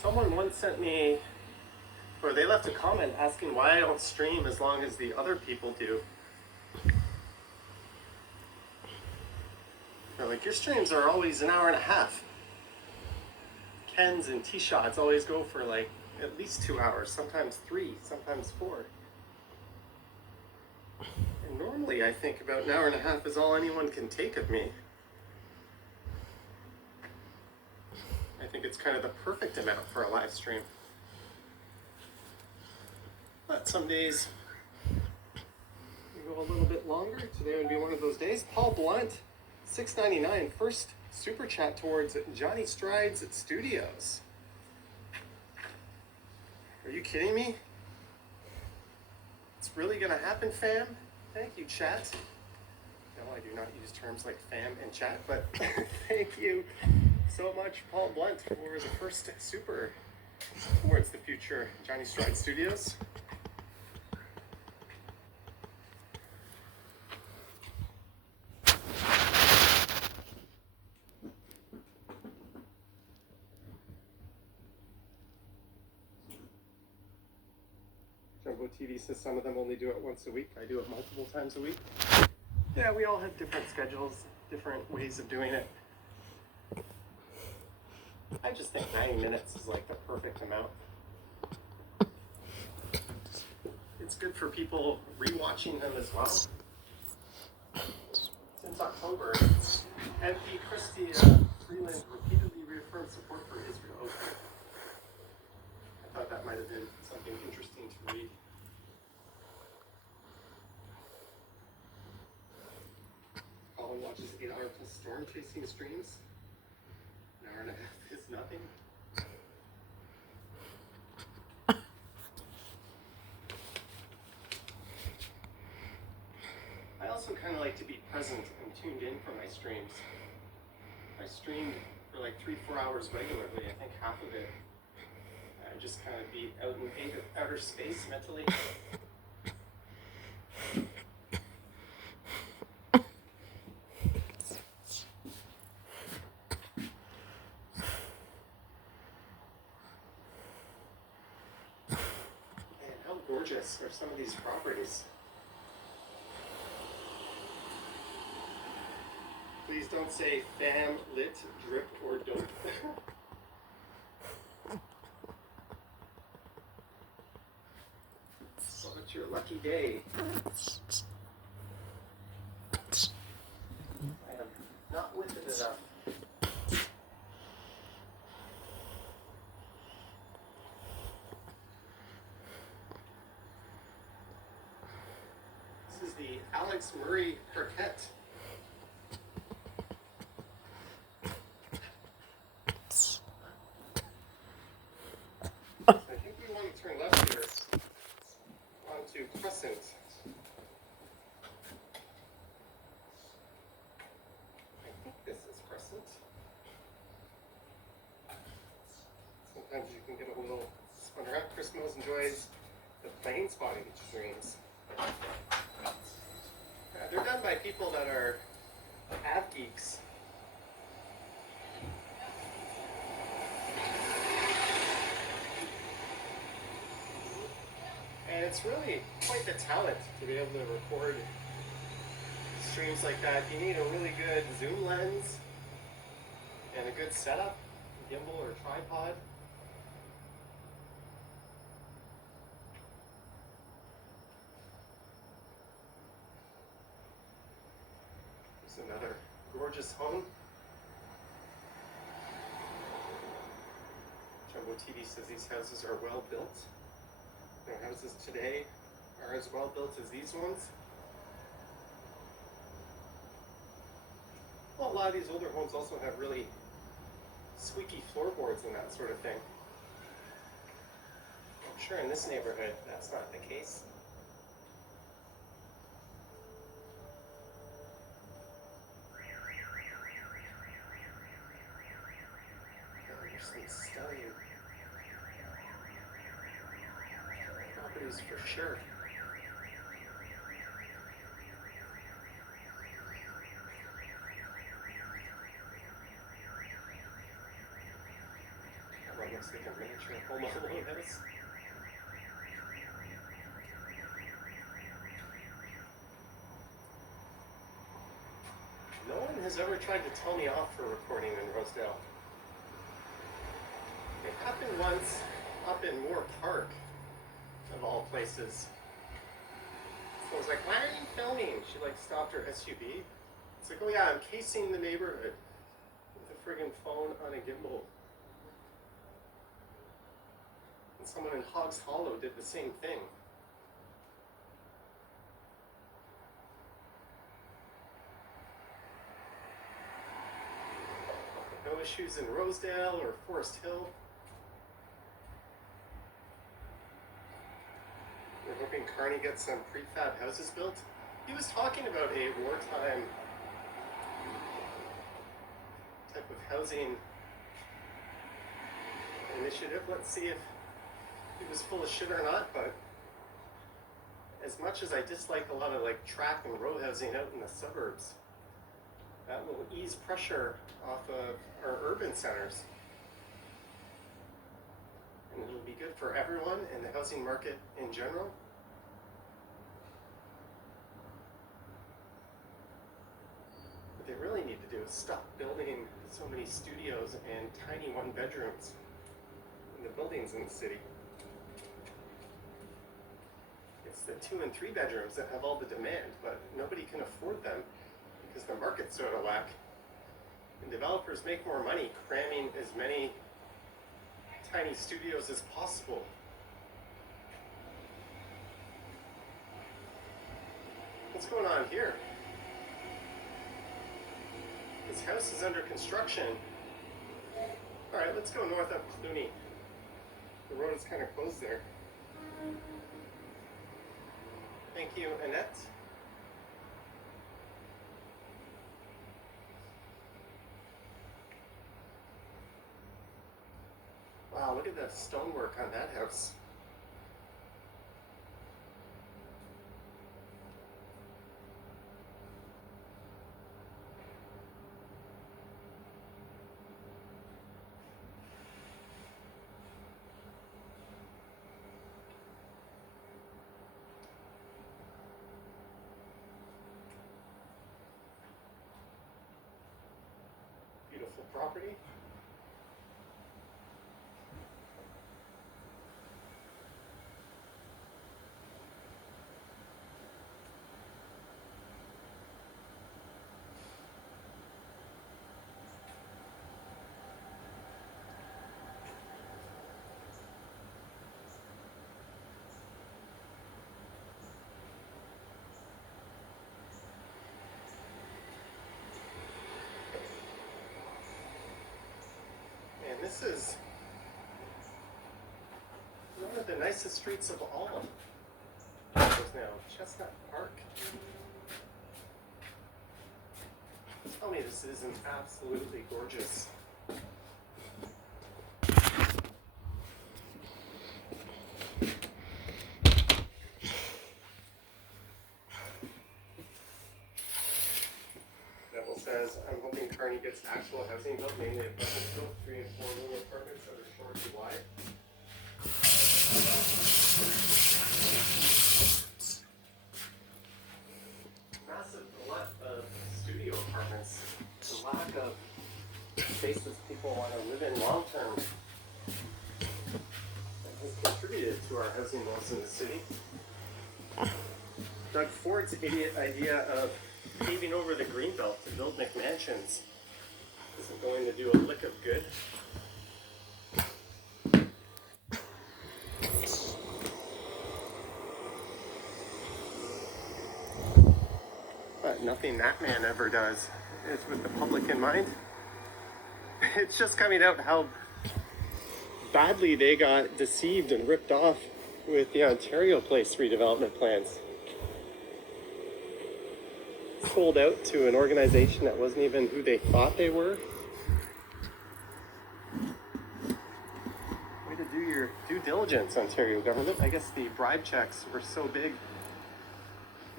Someone once sent me, or they left a comment asking why I don't stream as long as the other people do. They're like, your streams are always an hour and a half. Kens and T-shots always go for like at least 2 hours, sometimes 3, sometimes 4. And normally I think about an hour and a half is all anyone can take of me. I think it's kind of the perfect amount for a live stream. But some days we go a little bit longer. Today would be one of those days. Paul Blunt, $6.99, first super chat towards Johnny Strides Studios. Are you kidding me? It's really gonna happen, fam? Thank you, chat. No, I do not use terms like fam and chat, but thank you so much, Paul Blunt, for the first super towards the future Johnny Stride Studios. Jumbo TV says some of them only do it once a week. I do it multiple times a week. Yeah, we all have different schedules, different ways of doing it. I just think 90 minutes is like the perfect amount. It's good for people rewatching them as well. Since October, MP Christie Freeland repeatedly reaffirmed support for Israel. I thought that might have been something interesting to read. Colin watches 8-hour plus storm chasing streams. An hour and a half is nothing. I also kind of like to be present and tuned in for my streams. I streamed for like 3-4 hours regularly. I think half of it I just kind of be out in outer space mentally. Gorgeous are some of these properties. Please don't say fam, lit, drip, or dope. So it's your lucky day. I am not with it enough. This is the Alex Murray Croquette. I think we want to turn left here onto Crescent. I think this is Crescent. Sometimes you can get a little spun around. Chris Mills enjoys the plane spotting streams. They're done by people that are av geeks. And it's really quite the talent to be able to record streams like that. You need a really good zoom lens and a good setup, gimbal or tripod. Another gorgeous home. Jumbo TV says these houses are well built. Their houses today are as well built as these ones. Well, a lot of these older homes also have really squeaky floorboards and that sort of thing. I'm sure in this neighborhood that's not the case. Stunning properties for sure. looks like a miniature home alone house. No one has ever tried to tell me off for recording in Rosedale. It happened once up in Moore Park, of all places. So I was like, why are you filming? She like stopped her SUV. It's like, oh yeah, I'm casing the neighborhood with a friggin' phone on a gimbal. And someone in Hogs Hollow did the same thing. No issues in Rosedale or Forest Hill. We're hoping Carney gets some prefab houses built. He was talking about a wartime type of housing initiative. Let's see if he was full of shit or not, but as much as I dislike a lot of like tract and row housing out in the suburbs, that will ease pressure off of our urban centers. And it'll be good for everyone and the housing market in general. What they really need to do is stop building so many studios and tiny one bedrooms in the buildings in the city. It's the 2 and 3 bedrooms that have all the demand, but nobody can afford them because the market's so out of whack. And developers make more money cramming as many tiny studios as possible. What's going on here? This house is under construction. Alright, let's go north up Clooney. The road is kind of closed there. Thank you, Annette. Wow, look at the stonework on that house. Beautiful property. And this is one of the nicest streets of all of them. Now, Chestnut Park. Tell me this isn't absolutely gorgeous. Neville says, I'm hoping Carney gets actual housing built, mainly apartments built, 3 and 4 room apartments that are short and wide. Massive glut of studio apartments. The lack of spaces people want to live in long term has contributed to our housing woes in the city. Doug Ford's idiot idea of paving over the greenbelt to build McMansions isn't going to do a lick of good. But nothing that man ever does is with the public in mind. It's just coming out how badly they got deceived and ripped off with the Ontario Place redevelopment plans. Sold out to an organization that wasn't even who they thought they were. Way to do your due diligence, Ontario government. I guess the bribe checks were so big,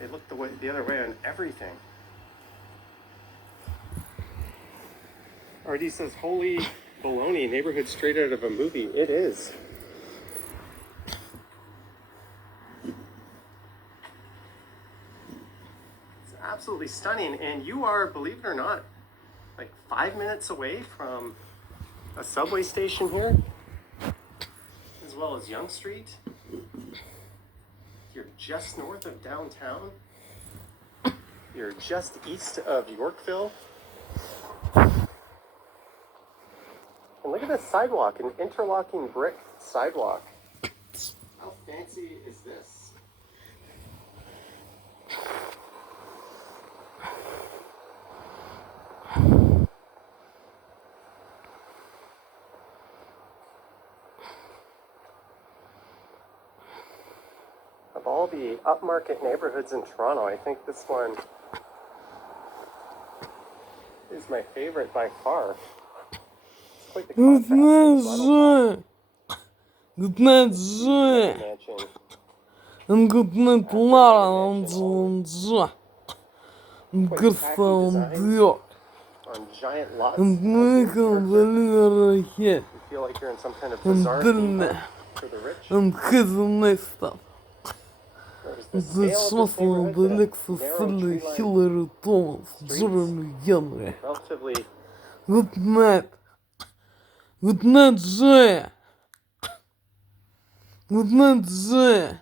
they looked the other way on everything. RD says, holy baloney neighborhood straight out of a movie. It is. It's absolutely stunning, and you are, believe it or not, like 5 minutes away from a subway station here, as well as Yonge Street. You're just north of downtown. You're just east of Yorkville. And look at this sidewalk, an interlocking brick sidewalk. How fancy is this? Of all the upmarket neighborhoods in Toronto, I think this one is my favorite by far. It's quite the contrast. Good night, Joy. Mansion. And good night, Lara, and Joy. And Quite good tacky sound, design Dior. On giant lots. And we can believe here. You feel like you're in some kind of And bizarre then, theme park for the rich. and kids and nice stuff. There's The the scale of shuffle this of the neighborhood, Lexus the narrow Silly tree-lined Hillary Thomas, Jeremy Henry. relatively Good night. Good night, Joy. Good night, Joy.